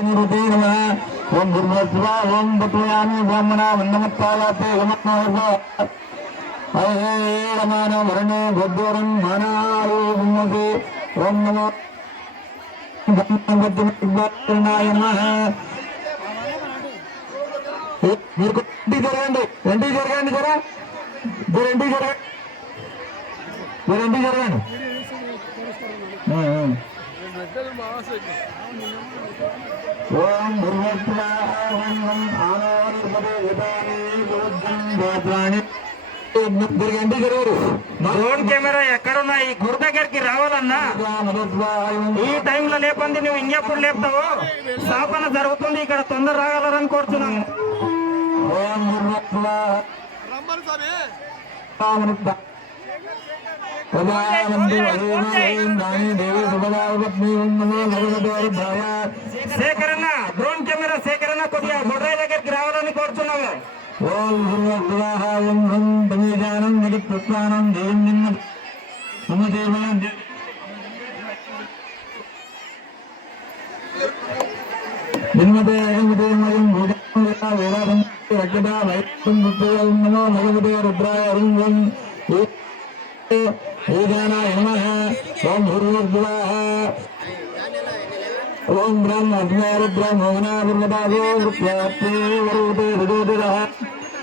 ओम गुरुस्वा ओम बतुयामी ब्रह्मणा वन्नमत्तायाते यमत्नोर्वा हरे रमान वरणे भद्वरं मानायो गुम्मसे ओम नमो ब्रह्मवद्यनाय नमः మీరు ఎంటి జరగండి జరా మీరు ఎంటి జరగండి ఓం డ్రోన్ కెమెరా ఎక్కడున్నా ఈ గుడి దగ్గరికి రావాలన్నా ఈ టైంలో లేపంది నువ్వు ఇంకెప్పుడు లేపుతావు స్థాపన జరుగుతుంది ఇక్కడ తొందర రాగలరని కోరుతున్నాము సేకరణ డ్రోన్ కెమెరా సేకరణ కొద్దిగా బొడ్రాయి దగ్గరికి రావాలని కోరుతున్నాము భగవతే రుద్రాయ ఓం భూర్భువః ఓం బ్రహ్మ రుద్ర మోహన